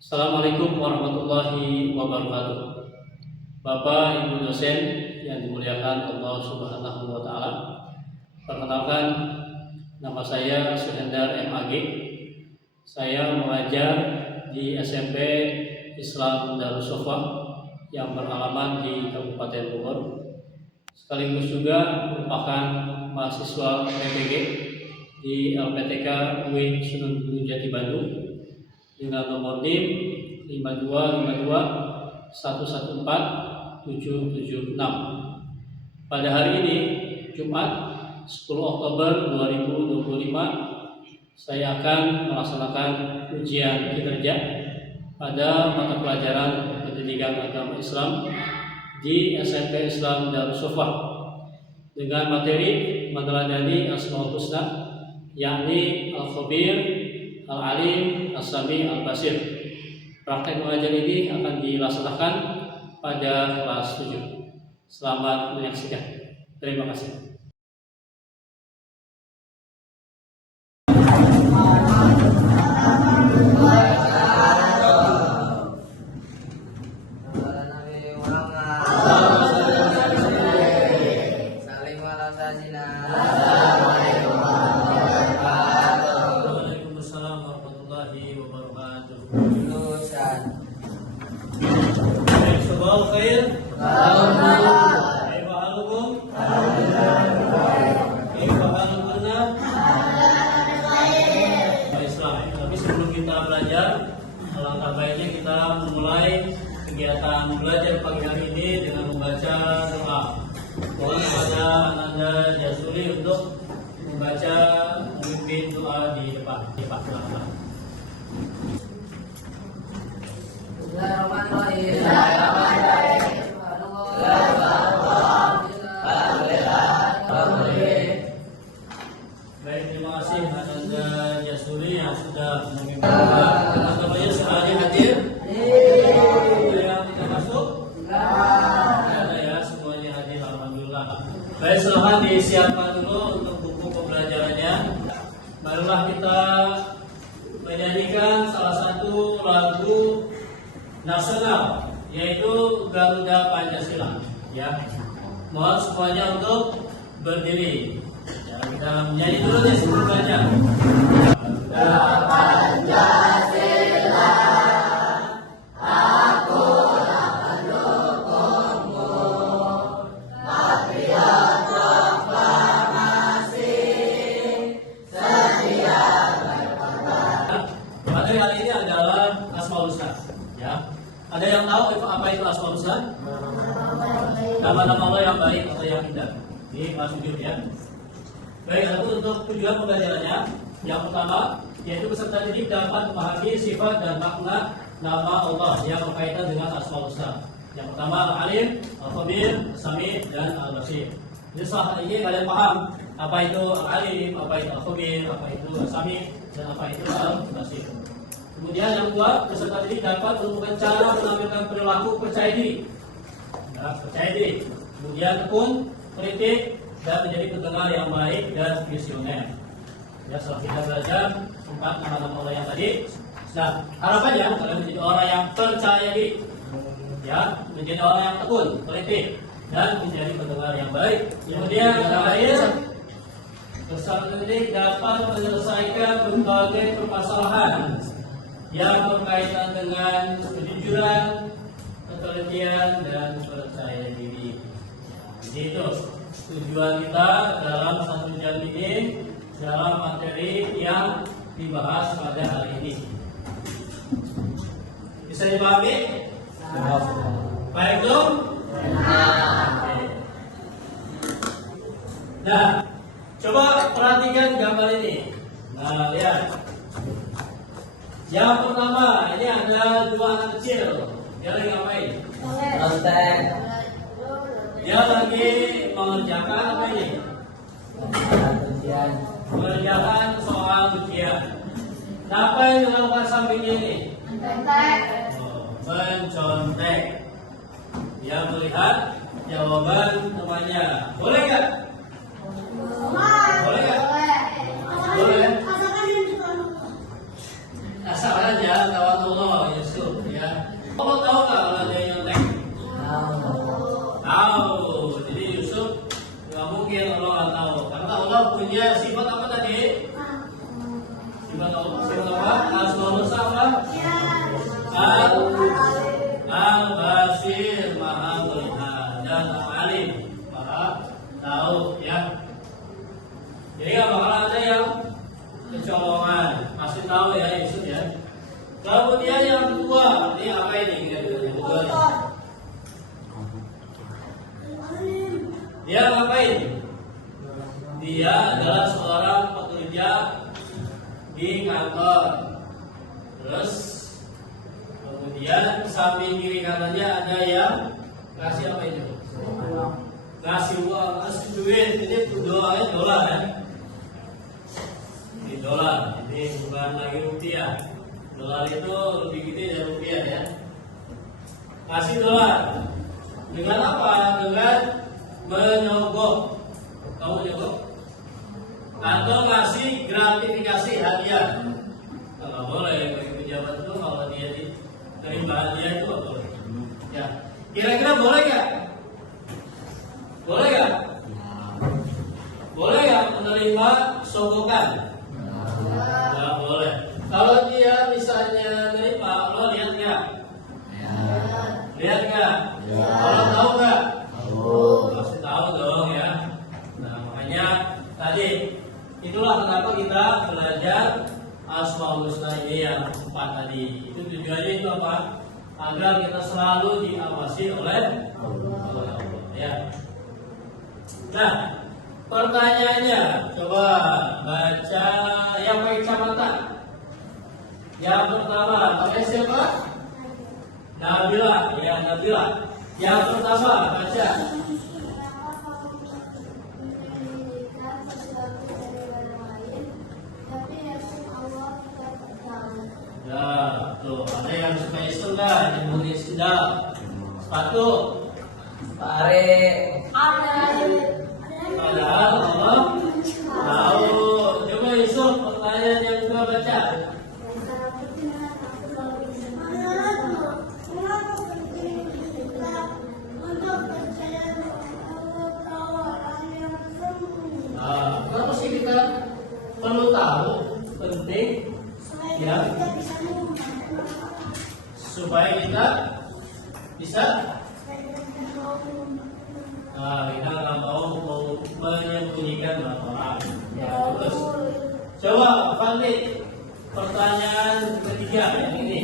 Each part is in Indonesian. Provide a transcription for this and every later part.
Assalamualaikum warahmatullahi wabarakatuh. Bapak Ibu dosen yang dimuliakan Allah Subhanahu wa taala. Perkenalkan, nama saya Suhendar MAG. Saya mengajar di SMP Islam Darussofa yang beralamat di Kabupaten Bogor. Sekaligus juga merupakan mahasiswa PPG di LPTK UIN Sunan Gunung Jati Bandung dengan nomor NIM 52251147776. Pada hari ini, Jumat 10 Oktober 2025, saya akan melaksanakan ujian kinerja pada mata pelajaran Pendidikan Agama Islam di SMP Islam Darussofa dengan materi meneladani Asmaul Husna, yakni Al-Khabir, Al-Alim, As-Sami, Al-Basir. Praktek mengajar ini akan dilaksanakan pada kelas 7. Selamat menyaksikan. Terima kasih. Alangkah baiknya kita memulai kegiatan belajar pagi hari ini dengan membaca doa. Mohon kepada Ananda Jasuli untuk membaca memimpin doa di depan. Baik, terima kasih Ananda Jasuli yang sudah memimpin doa. Teman-temannya semuanya hadir? Ada yang tidak masuk? Ada ya, semuanya hadir, alhamdulillah. Baik, silahkan disiapkan dulu untuk buku pembelajarannya. Marilah kita menyanyikan salah satu lagu nasional, yaitu Garuda Pancasila. Ya, mohon semuanya untuk berdiri. Ya, kita menyanyi dulu ya sebelum baca. Garuda Pancasila, aku pendukungmu, patriot proklamasi, setia berkorban. Materi kali ini adalah Asmaul Husna. Ya, ada yang tahu apa itu Asmaul Husna? Nama-nama Allah yang baik atau yang indah. Ini kelas 7 ya. Baik, adapun untuk tujuan pembelajarannya, yang pertama yaitu peserta didik dapat memahami sifat dan makna nama Allah yang berkaitan dengan Asmaul Husna. Yang pertama Al-Alim, Al-Khabir, Al-Sami, dan Al-Basir. Jadi setelah ini kalian paham apa itu Al-Alim, apa itu Al-Khabir, apa itu Al-Sami, dan apa itu Al-Basir. Kemudian yang kedua, peserta didik dapat menemukan cara menampilkan perilaku percaya diri. Nah, percaya diri. Kemudian tekun, kritik, dan menjadi pendengar yang baik dan visioner. Ya, setelah kita belajar 4 nama-nama Allah yang tadi, nah harapannya kalian menjadi orang yang percaya diri, ya, menjadi orang yang tekun, kritik, dan menjadi pendengar yang baik. Kemudian yang terakhir, peserta didik dapat menyelesaikan berbagai permasalahan yang berkaitan dengan kejujuran, ketelitian, dan percaya diri. Jadi itu tujuan kita dalam satu jam ini dalam materi yang dibahas pada hari ini. Bisa dipahami? Baik dong? Nah, coba perhatikan gambar ini. Nah, lihat. Yang pertama, ini ada 2 anak kecil. Dia lagi ngapain? Dia lagi mengerjakan apa ini? Mengerjakan soal ujian. Nah, apa yang dilakukan sampingnya ini? Mencontek. Dia melihat jawaban temannya. Boleh nggak? Boleh nggak? Boleh. Asal aja kawan Allah. Asmaul Husna Al-Basir, Maha melihat, dan Al-Alim, Maha tahu, ya. Jadi nggak bakal ada yang kecolongan, pasti tahu ya Yusuf ya. Kemudian yang kedua, ini apa ini? Yang kedua ini. Dia ngapain? Dia adalah seorang pekerja di kantor. Terus kemudian samping kiri kanannya ada yang kasih apa itu? Kasih uang, kasih duit. Ini dolarnya dolar ya. Ini dolar, ini bukan lagi rupiah. Dolar itu lebih gede dari rupiah ya. Kasih dolar. Dengan apa? Dengan menyogok. Kamu nyogok? Atau ngasih gratifikasi hadiah. Kalau boleh bagi pejabat itu kalau dia diterima hadiah itu apa boleh? Ya. Kira-kira boleh nggak? Boleh nggak? Boleh nggak menerima sogokan? Nggak boleh. Kalau dia misalnya nerima, lo lihat nggak? Lihat nggak? Kalau tahu nggak? Pasti tahu dong ya. Nah makanya tadi itulah kenapa kita belajar Asmaul Husna ini yang 4 tadi. Itu tujuannya itu apa? Agar kita selalu diawasi oleh Allah. Ya. Nah, pertanyaannya coba baca yang pakai kacamata. Yang pertama, pakai siapa? Nabila, ya Nabila. Yang pertama baca. Ya, tuh ada yang suka isu nggak? Yang muni sendal, sepatu, padahal Allah tahu. Coba Yusuf, pertanyaan yang suka baca. Kenapa sih kita perlu tahu? Penting ya, supaya kita bisa. Kita nggak mau menyembunyikan orang. Ya, terus coba Fadli, pertanyaan ketiga yang ini.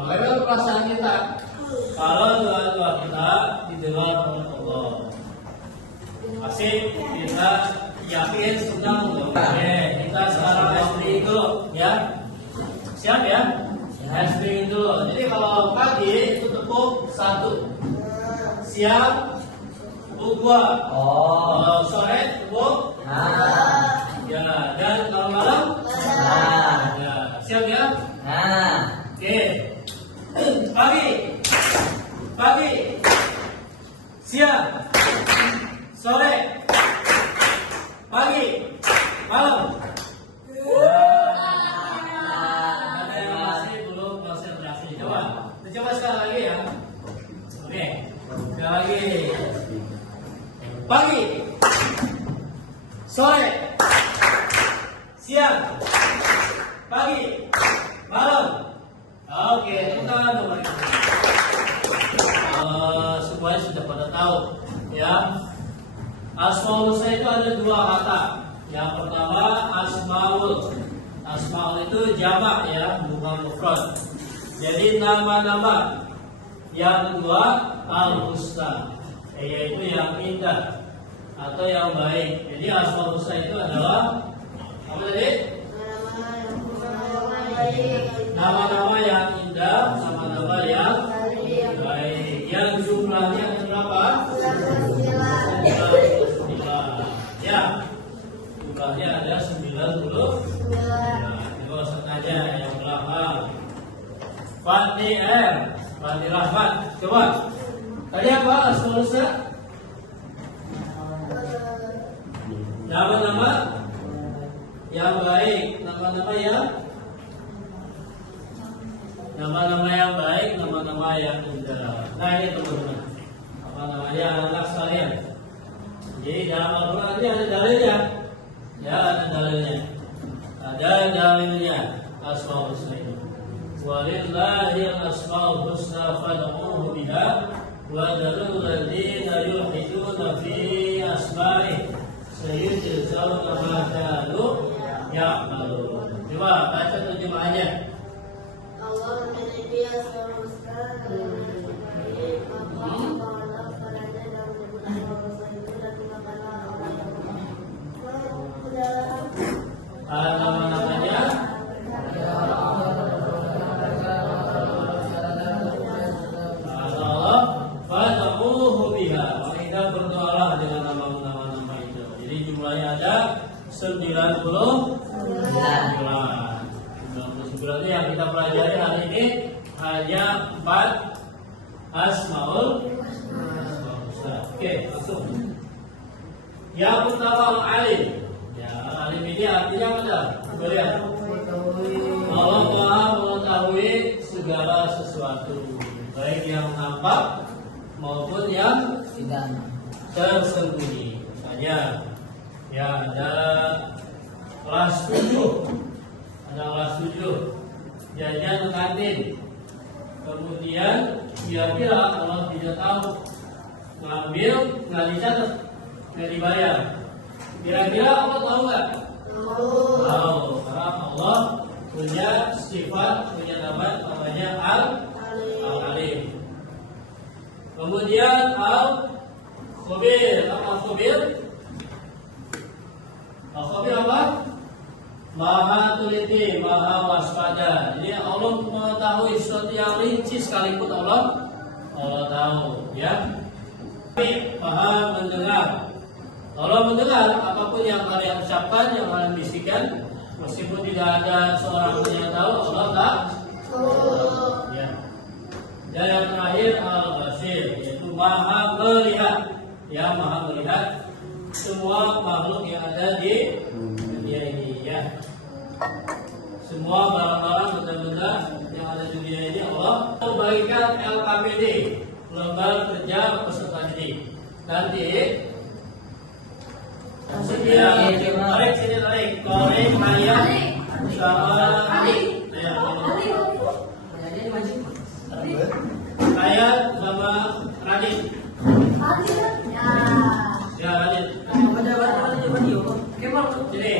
Bagaimana perasaan kita kalau doa-doa kita didengar oleh Allah? Asik, kita yakin senang dong. Kita sekarang S3 dulu ya. Siap ya? S3 dulu. Jadi kalau pagi itu tepuk 1. Siang tepuk 2. Kalau sore tepuk ya, dan kalau malam ya. Siap ya? Oke. Pagi, siang, sore, pagi, malam. Ada yang masih belum konsentrasi. Coba sekali lagi ya. Oke, sekali lagi. Pagi, sore, siang, pagi, malam. Oke, kita mulai. Semuanya sudah pada tahu ya. Asmaul Husna itu ada 2 kata. Yang pertama Asmaul itu jamak ya, bukan mufrad. Jadi nama-nama. Yang kedua Al-Husna, yaitu yang indah atau yang baik. Jadi Asmaul Husna itu adalah apa tadi? Nama-nama yang indah, nama-nama yang baik. Yang jumlahnya berapa? 9. Ya, jumlahnya ada 90. Itu sengaja yang belakang. Fandi Rahmat. Coba. Tadi apa Asmaul Husna? Nama-nama yang baik, nama-nama yang Nama-nama yang baik, nama-nama yang indah. Nah ini teman-teman, apa namanya anak sekalian. Jadi dalam Al-Quran ini ada dalilnya. Ya, ada dalilnya. Ada dalilnya. Asmaul Husna ini. Walillahil asmaul husna fad'uhu biha wa dharul ladzina yulhiduna fi asma'ihi sayujzauna ma kanu ya'malun. Coba baca terjemahannya. Allah memiliki asmaul husna dan baik, maka Allah padanya dan menyebut asmaul husna itu dan mengatakan Allah yang Nama-namanya Allah fad'uhu biha. Kita berdoalah dengan nama-nama itu. Jadi jumlahnya ada 99. 99 yang kita pelajari hari ini hanya 4 asmaul husna. Oke, langsung. Yang pertama al-alim. Ya, alim ini artinya apa? Lihat. Allah Maha mengetahui segala sesuatu, baik yang nampak maupun yang tersembunyi. Misalnya, ya ada kelas 7, jajan ke kantin. Kemudian kira-kira Allah tidak tahu, ngambil nggak dicatat, nggak dibayar. Kira-kira Allah tahu nggak? Tahu, karena Allah punya sifat, punya nama namanya Al-Alim. Kemudian Al-Khabir. Al-Khabir apa? Maha teliti, maha waspada. Jadi Allah mengetahui sesuatu yang rinci sekalipun Allah tahu, ya. Maha mendengar. Allah mendengar apapun yang kalian ucapkan, yang kalian bisikkan, meskipun tidak ada seorang pun yang tahu, Allah tak. Ya. Dan yang terakhir Al-Basir, yaitu maha melihat, ya, maha melihat semua makhluk yang ada di dunia ini, ya. Semua barang-barang benda-benda yang ada di dunia ini Allah membagikan LKPD, lembar kerja peserta didik. Nanti tarik, korek, ayat, sama ayat sama Radit. Ya, Radit. Sini.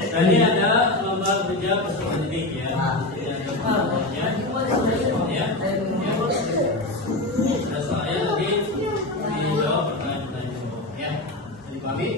Tadi ada lembar kerja peserta didik, ya. Ya. Saya nanti dijawab pertanyaan-pertanyaan semua, ya. Dipahami?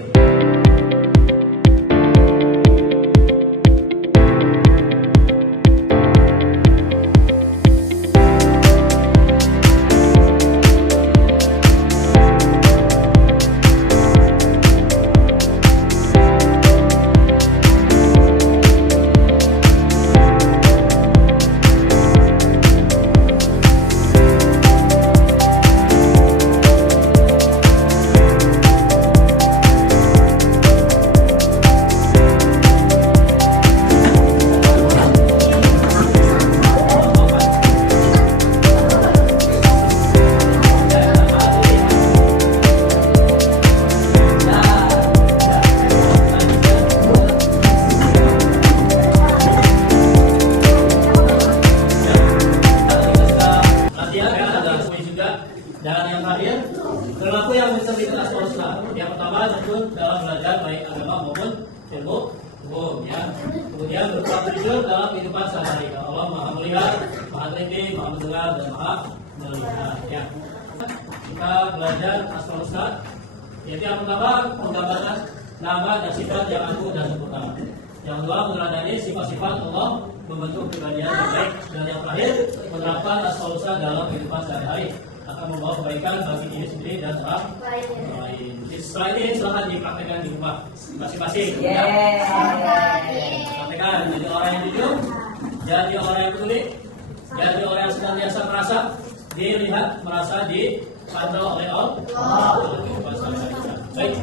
Dan yang terakhir, perilaku yang mencerminkan asmaul husna. Yang pertama tentu dalam belajar baik agama maupun ilmu umum, ya. Kemudian berperilaku jujur dalam kehidupan sehari-hari. Allah Maha melihat, Maha teliti, Maha mendengar, dan Maha melihat, ya. Kita belajar asmaul husna. Yaitu yang pertama menggambarkan nama dan sifat yang agung dan sempurna. Yang kedua meneladani sifat-sifat Allah membentuk kepribadian yang baik. Dan yang terakhir menerapkan asmaul husna dalam kehidupan sehari-hari akan membawa kebaikan bagi diri sendiri dan orang lain. Setelah ini silahkan dipraktekkan di rumah masing-masing. Ya. Praktekkan jadi orang yang jujur, jadi orang yang peduli, jadi orang yang senantiasa merasa dilihat, merasa dipantau oleh Allah. Baik,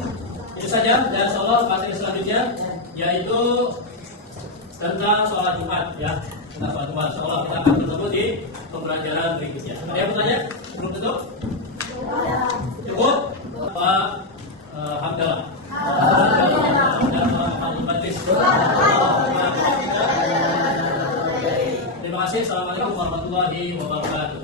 itu saja. Dan insyaallah materi selanjutnya yaitu tentang sholat Jumat ya. Tentang sholat Jumat. Insyaallah kita akan bertemu di pembelajaran berikutnya. Ada yang bertanya? Belum tentu? Cukup? Pak Hamdallah. Terima kasih. Assalamualaikum warahmatullahi wabarakatuh.